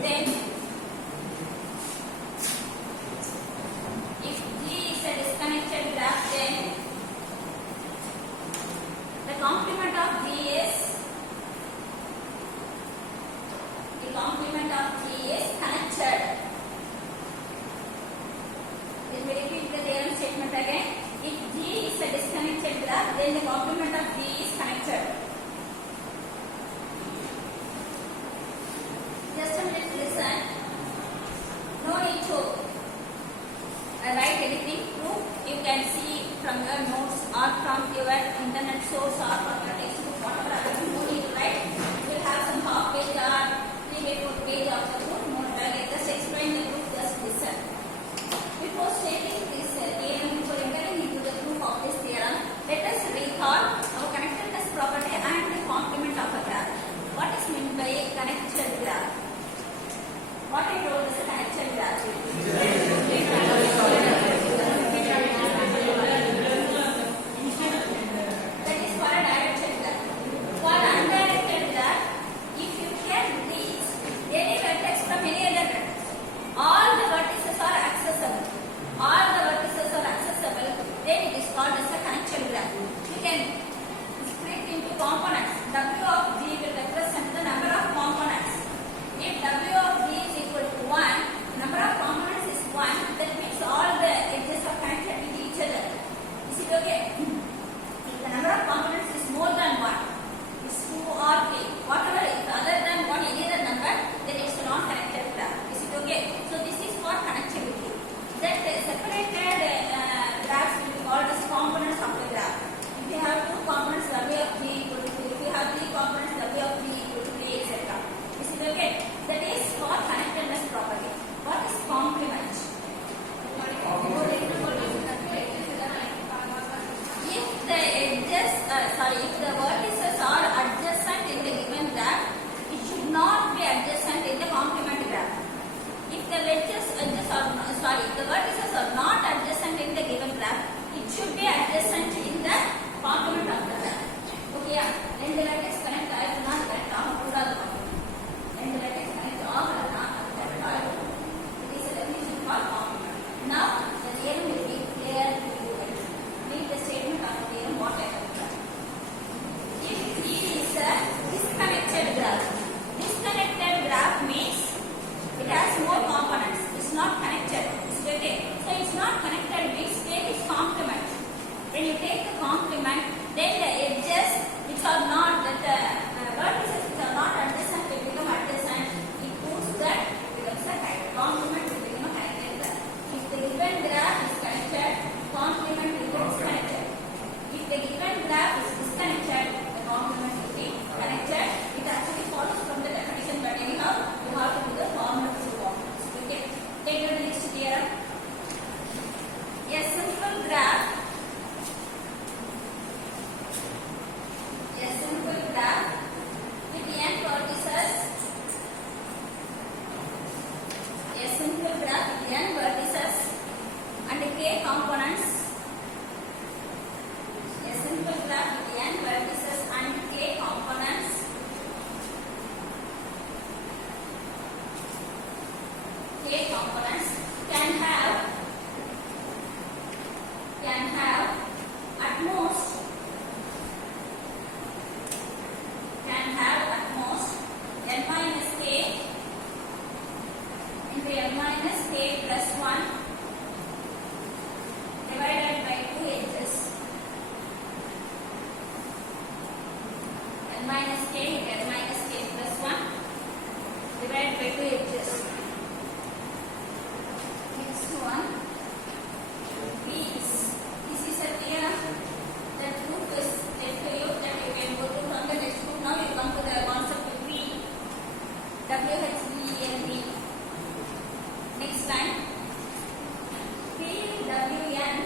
Then if G is a disconnected graph, then the complement of G is connected. Let me repeat the theorem statement again. If G is a disconnected graph, then the complement of G is connected. Just a minute, listen. No need to write anything. Proof you can see from your notes or from your internet source or from your textbook, whatever. No need to write. You will have some half page or 3-4 page of the proof. No, just explain the proof. Just listen. Before stating this theorem, before entering into the proof of this theorem, let us recall our connectedness property and the complement of a graph. What is meant by a connected graph? What I told is a connected graph. That is for a directed graph. For undirected graph, if you can reach any vertex from any other vertex, all the vertices are accessible. All the vertices are accessible, then it is called as a connected graph. You can split into components. W of G will represent the number of components. If W of G is equal to 1, number of components is 1, that means all the edges are connected with each other. Is it okay? If the number of components is more than 1, is 2 or 3, whatever, if other than 1, any other number, then it's a non-connected graph. Is it okay? So this is for connectivity. That separated graphs will be called as components of the graph. If you have 2 components, W of G equal to 2. If you have 3 components, W of G equal to 3, etc. Is it okay? That is for connectedness property. What is complement? If the edges, if the vertices are adjacent in the given graph, it should not be adjacent in the complement graph. If the if the vertices are not adjacent in the given graph, it should be adjacent in the complement of the graph. Okay, yeah. Then the vertex connect not connect and the vertex connect it is a definition called complement. Now the theorem will be clear to you. Read the statement of the theorem what I have done. If G is a disconnected graph means it has more components. It's not connected. It's okay. So it's not connected means take its complement. When you take the complement, then the edges which are not vertices which are not adjacent will become adjacent. It proves that it becomes a complement will become a connected graph. If the given graph is connected, complement will be disconnected. If the given graph is disconnected, the complement will be connected. It actually follows from the definition, but anyhow, you have to do the formula to complements. Okay. Take the next theorem. A simple graph with n vertices. A simple graph with n vertices and k components. A simple graph with n vertices and k components. K components can have at most n minus k into n minus k plus 1 divided by 2 edges. N minus k into n minus k plus 1 divided by 2 edges. Next one, this is a theorem that proof is left to you that you can go to from the textbook. Now you come to the concept of V. WHVELV. Next line. PWN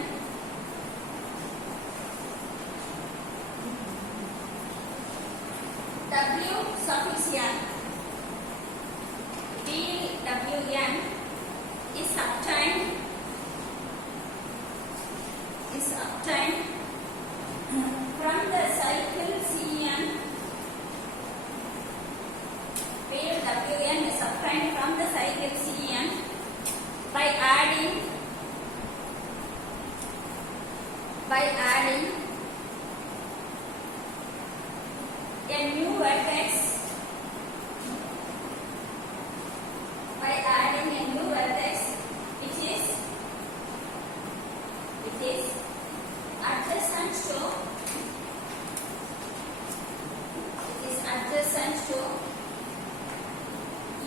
W suffix n. PWN is obtained from the cycle Cn. PWN is obtained from by adding a new vertex, by adding a new vertex which is adjacent to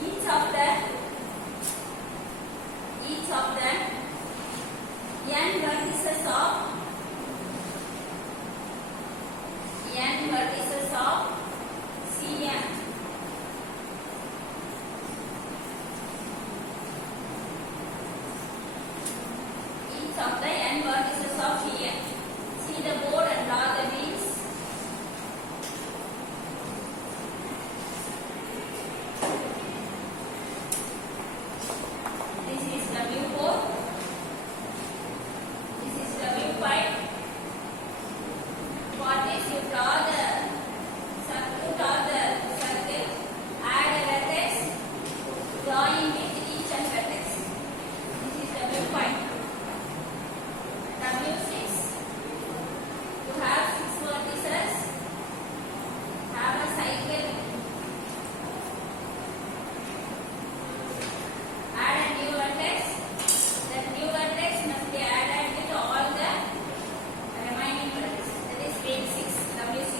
each of the n vertices of Cn. Each of the n vertices of Cn. See the board and draw the wheels. This is W4. This is W5. For this you draw the circle, add a vertex, join with each and vertex. This is W5. W6. You have 6 vertices. Have a cycle. Add a new vertex. That new vertex must be added with all the remaining vertices. That is wheel 6, W6.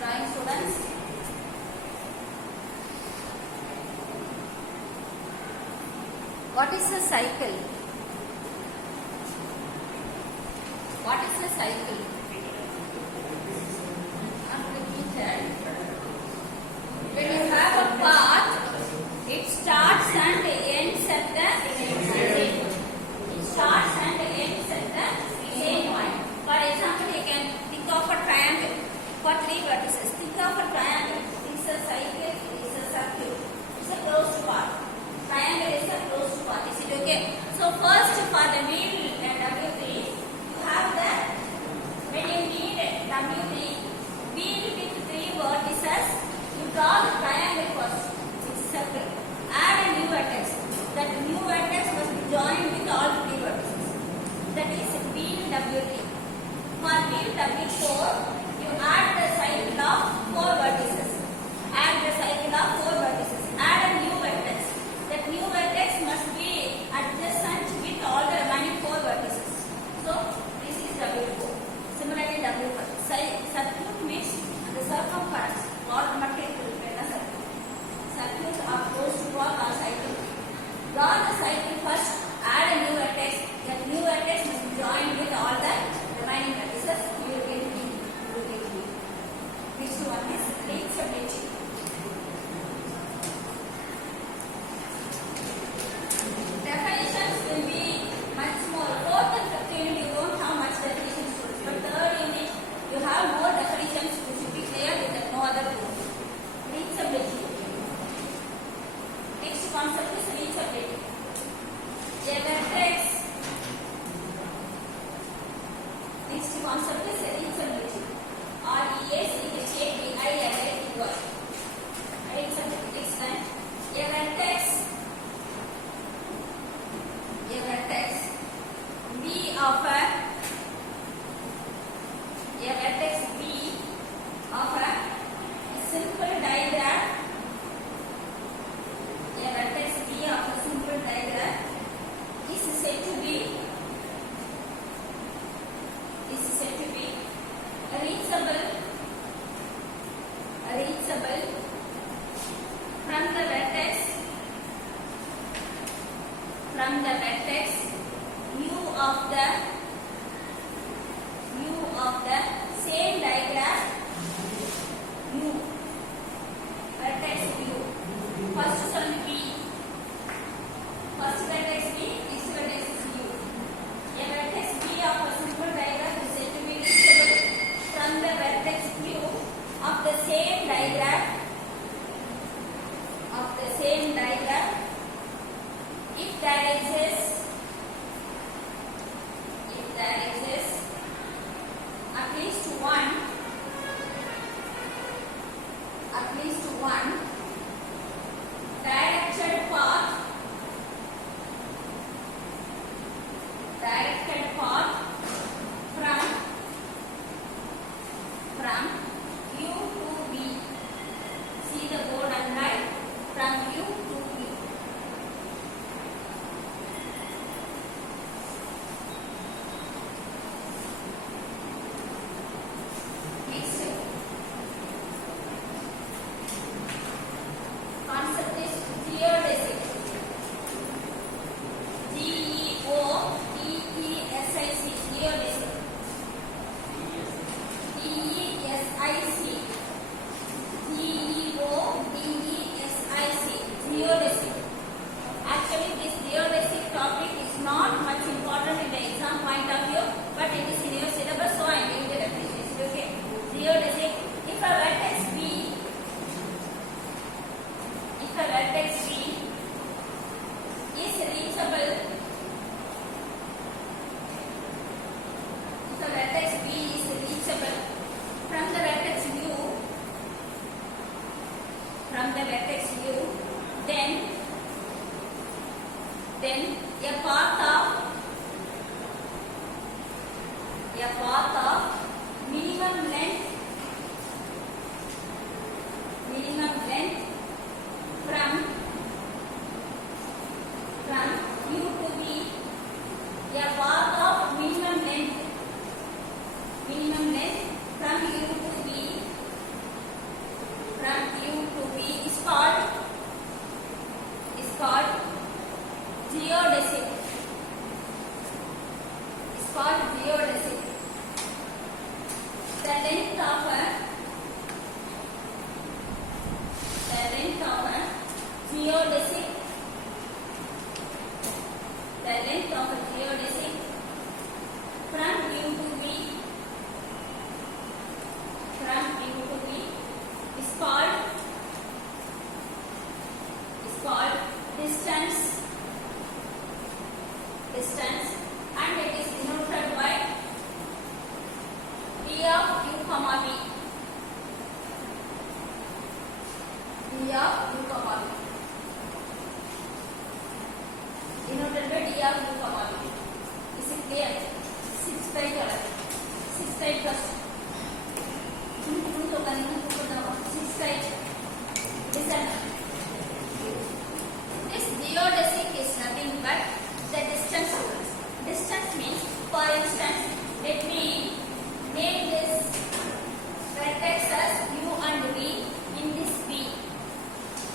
Drawing students. What is a cycle? What is a cycle? Not repeated. When you have a path, it starts and ends at the same point. It starts and ends at the same point. For example, you can think of a triangle for 3 vertices. Think of a triangle. It's a cycle, it's a circle. It's a closed path. Triangle is a closed path. Is it okay? So first for the wheel and W3, you have the same diagram, if there exists at least one directed path from U to B. See the board and write from U to B. Next concept is geodesic. Geodesic. Geodesic. Geodesic. Actually, this geodesic topic is not much important in the exam point of view, but it is in your syllabus, so I am giving the definition. Okay. Geodesic. If a vertex B is reachable, from the vertex U, then a path of minimum length from U to B, a path of minimum length from U to B is called geodesic. The length of a geodesic from U to B is called distance, and it is denoted by D of U comma B. Denoted by D of U comma B. Is it clear? 6 type question. Listen. This geodesic is nothing but the distance rules. Distance means, for instance, let me make this vertex as U and V in this B.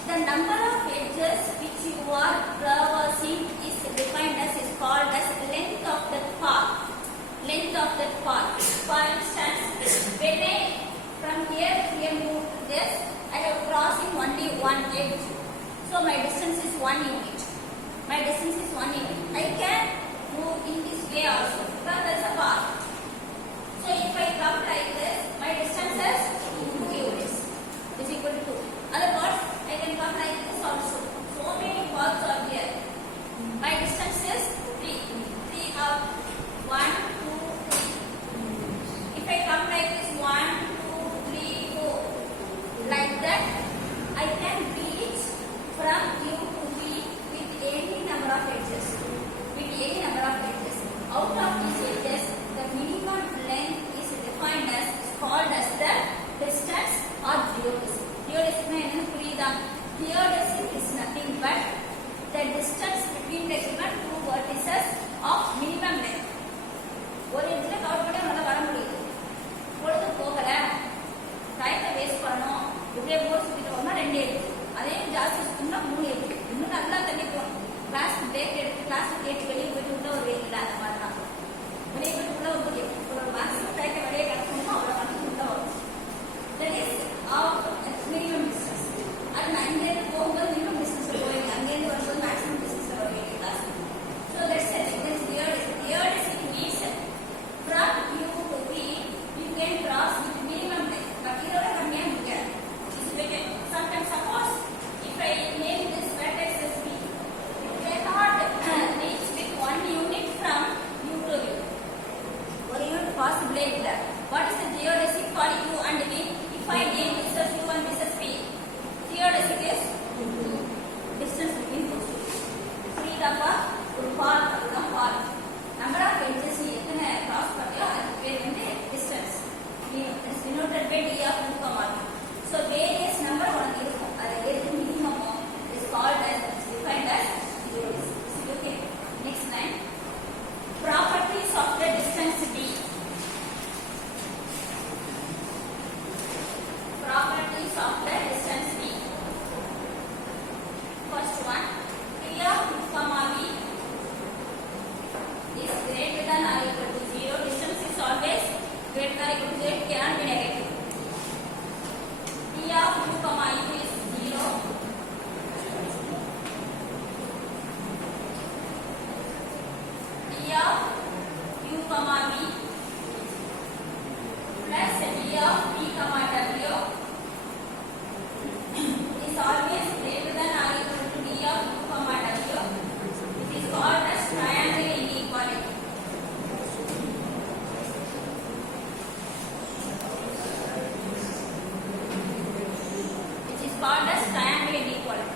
The number of edges which you are traversing is defined as, is called as length of that path. For instance, when I from here move to this, I am crossing only one edge. So my distance is 1 unit. I can move in this way also, but there is a path. So if I come like this, my distance is 2 units. Is equal to 2. Other words, I can come like this also. So many paths are here. My distance is 3 up. 1, 2, 3. If I come like this, 1, 2, 3, 4. Like that, I can reach from U to B with any number of edges. Out of these edges, the minimum length is defined as, is called as the distance or geodesic. Geodesic is nothing but the distance between the given two vertices of minimum length. ஒரு இடத்துல cover பண்ணி நல்லா வர முடியுது. பொழுது போகல, டைத்தை waste பண்ணணும், இப்படியே போர்டு சுத்திட்டு போனா 2 எடுத்து, அதே ஜாஸ்தி சுத்தினா 3 எடுத்து. இன்னும் நல்லா தள்ளி போகணும். கிளாஸ் பிரேக் எடுத்து கிளாஸ் கேட்டு வெளியே போயிட்டு உள்ள ஒரு வெயில் அந்த மாதிரி தான். வெளியே போயிட்டு உள்ள ஒரு மேக்ஸிமம் டைத்தை வெளியே கிடக்கணுமோ அவ்வளோ வந்து உள்ள வரும். That is of minimum distance. அது நான் இங்கேருந்து போகும்போது மினிமம் டிஸ்டன்ஸ் போவீங்க, அங்கேருந்து வரும்போது மேக்ஸிமம் டிஸ்டன்ஸ் வருவீங்க class. So that's called as triangle inequality.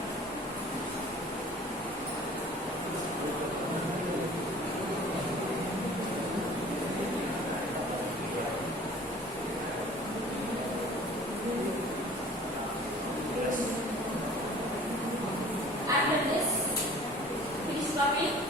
After this, please copy.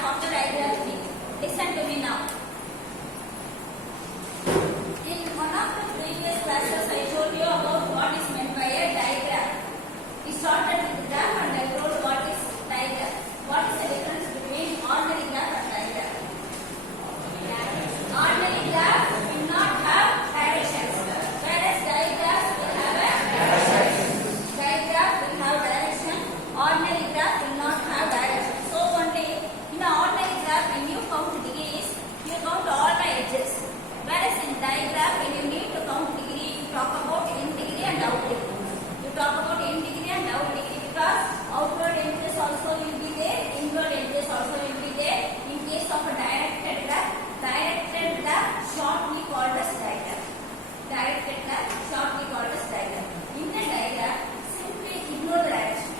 graph of the diagram G. Listen to me now. In one of the previous classes, I told you about what is meant by a diagram. We started with the graph and I told what is diagram. What is the difference between ordinary graph and diagram? Ordinary graph will not have directions, whereas diagraph will have a direction. Diagraph will have direction. Ordinary graph will not have direction. So only in the ordinary graph, when you count degrees, you count all the edges. Whereas in diagram, when you need to count degree, you talk about in degree and out degree. You talk about in degree and out degree because outward edges also will be there, inward edges also will be there. In case of a directed graph shortly called as diagram. Directed graph shortly called as diagram. In the diagram, simply ignore the direction.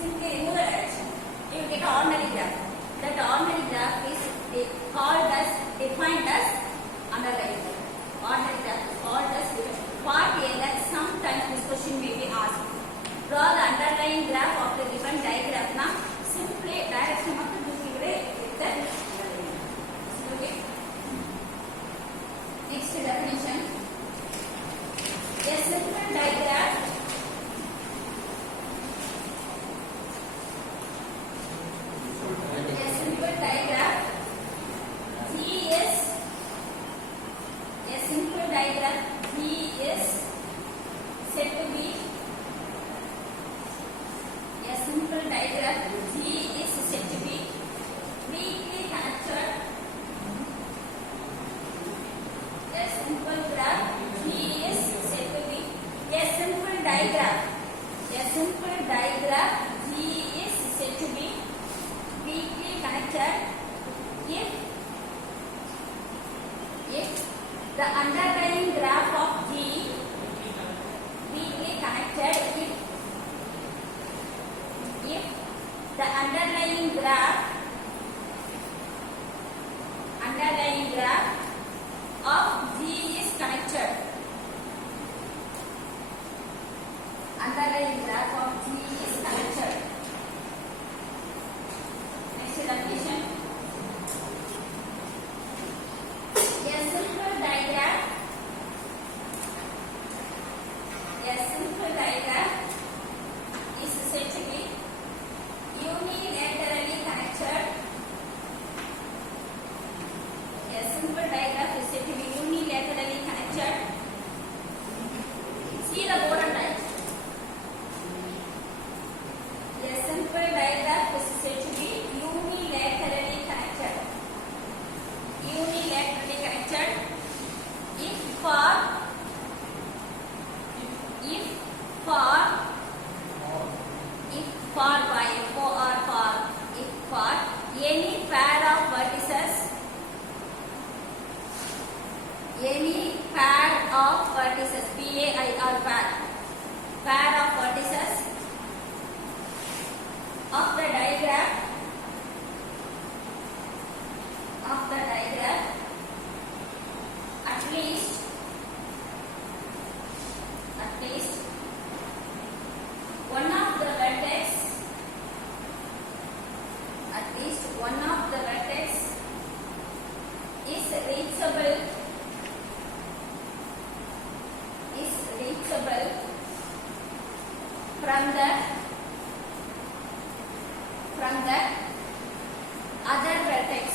Simply remove the direction. You get an ordinary graph. That ordinary graph is defined as underlying. Ordinary graph is called as part A. That sometimes this question may be asked. Draw the underlying graph of the given diagram. Now, simply direction of the with the underlying. Okay. Next definition. A simple diagram. A simple diagram. G is a simple diagram. G is said to be a simple diagram. G is said to be weakly connected. A simple graph. G is said to be a simple diagram. A simple diagram. G is said to be weakly connected if the underlying graph of G weakly connected if the underlying graph of G is connected. Underlying graph of G is connected. Next definition. A simple diagram is said to be unilaterally connected. A simple diagram is said to be unilaterally connected. See the board and write. A simple diagram is said to be unilaterally connected. Unilaterally connected if for any pair of vertices, pair of vertices of the diagram at least one of the vertex is reachable from the other vertex.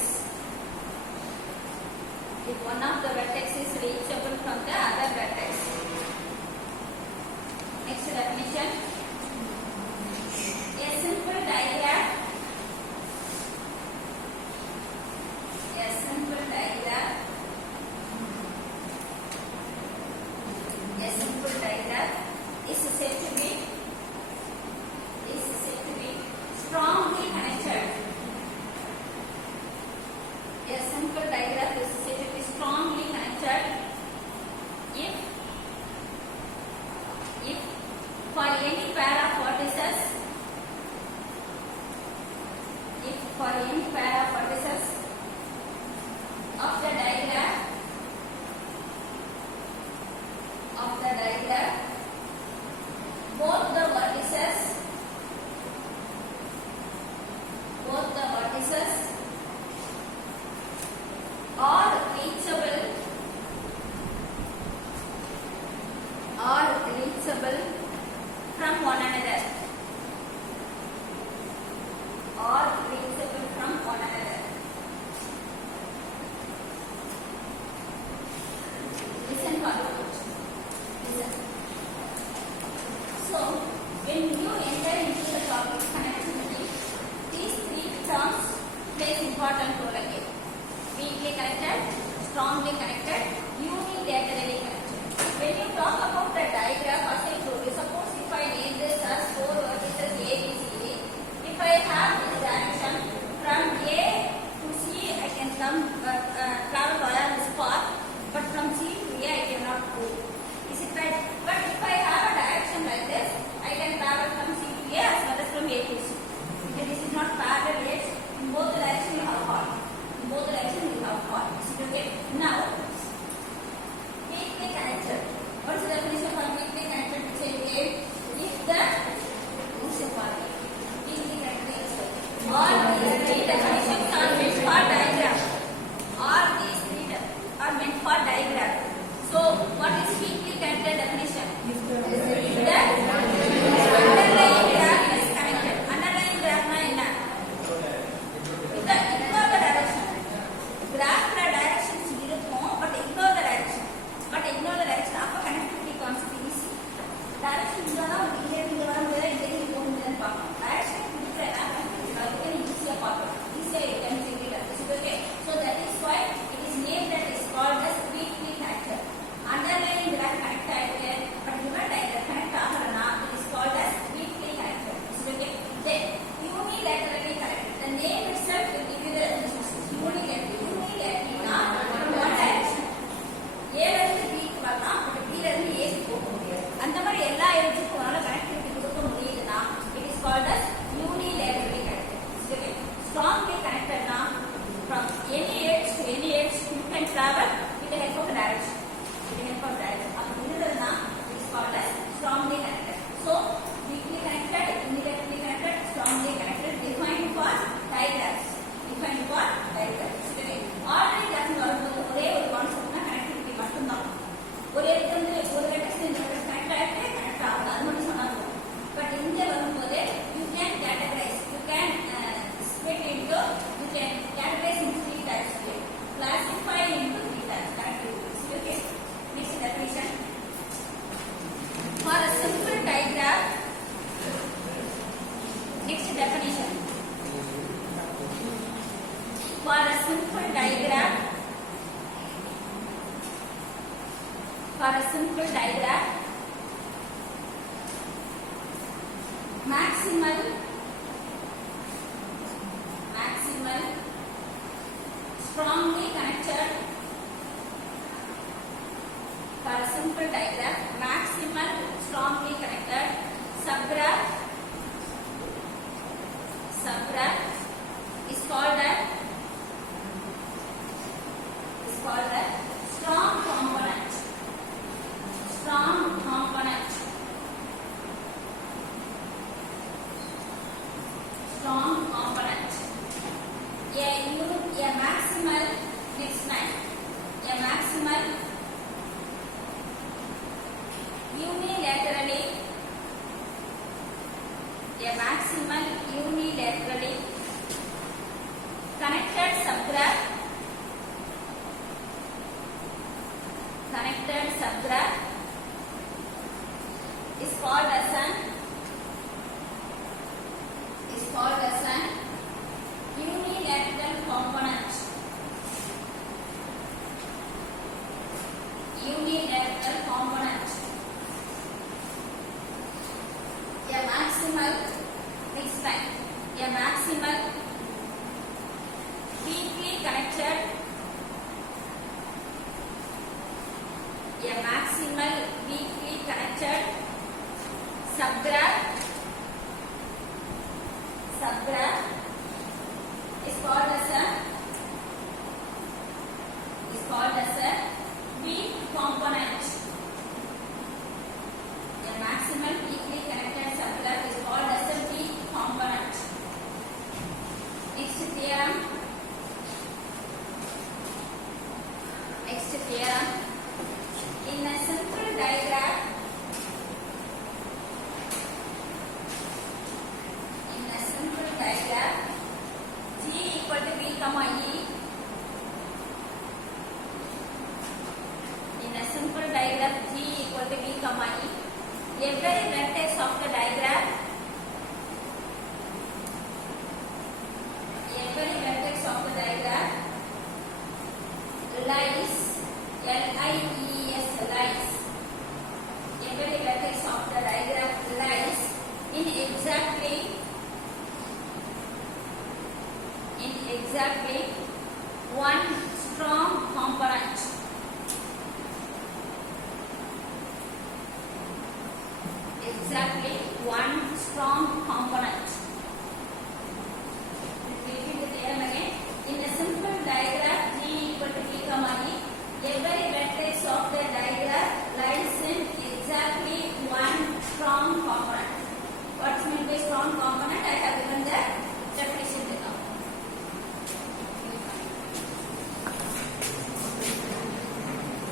If one of the vertex is reachable from the other vertex. Next definition. A simple diagram. Is said to be strongly connected. A simple diagram is said to be strongly connected if for any pair of vertices, of the diagram both the vertices important role again. Weakly connected, strongly connected, unilaterally connected. When you talk about the diagram, as I told you, suppose if I name this as 4 vertices A, B, C, D, if I have this direction from A to C, I can come travel via this path, but from C to A, I cannot go. Is it right? But if I have a direction like this, I can travel from C to A as well as from A to C. If this is not parallel yet, in both the directions you have path. In both the directions you have path. Is it okay? Now, weakly connected. What is the definition for weakly connected? Say again. If the weakly connected. All these three definitions are meant for diagram. All these three are meant for diagram. So, what is weakly connected definition? If the underlying graph is connected. Underlying graph na enna? If the ignore the direction. Graph la directions irukum, but ignore the direction. But ignore the direction. Appa connectivity concept easy. Direction indana inge inga varumbodhu inge inga pogumbodhu paakam. Direction kudukra connectivity easy ah paakam. Easy you can see it. Is it okay? So that is why it is named that is called as weakly connected. Underlying graph connect aayirukku, but given diagram connect agarana, it is called as weakly connected. Is it okay? Then unilaterally connected. The name itself will give you the definition. Unilaterally na from one direction. A la irundhu B ku varalam, but B la irundhu A ku poga mudiyadhu. Andha mari ella eduthu unala connectivity kudukka mudiyaduna, it is called as unilaterally connected. Is it okay? Strongly connected na from any edge to any edge you can travel with the help of the direction. With the help of direction. Appo irundaduna it is called as strongly connected. So weakly connected, unilaterally connected, strongly connected, defined for diagrams. Defined for diagrams. Okay. Already class varumbodhu ore oru concept na connectivity mattum dhaan. Ore idhu oru letters in connect aayirukku connect agala adu mattum sonnaru. But inge varumbodhu you can categorize, you can split into, you can categorize into 3 types. Classify into 3 types connectivity. Okay. Next definition. For a simple diagram, next definition. For a simple diagram, maximal, strongly connected. For a simple diagram, maximal, strongly connected, subgraph is called a strong component. Strong component. A maximal, next line. A maximal unilaterally connected subgraph is called as an unilateral component. A maximal, next time, a maximal weakly connected, subgraph is called as a weak component. A maximal weakly connected subgraph is called as a weak component. Next theorem. In a simple diagram, G equal to B, E. In a simple diagram, G equal to B, E. Every vertex of the diagram exactly one strong component. Exactly one strong component.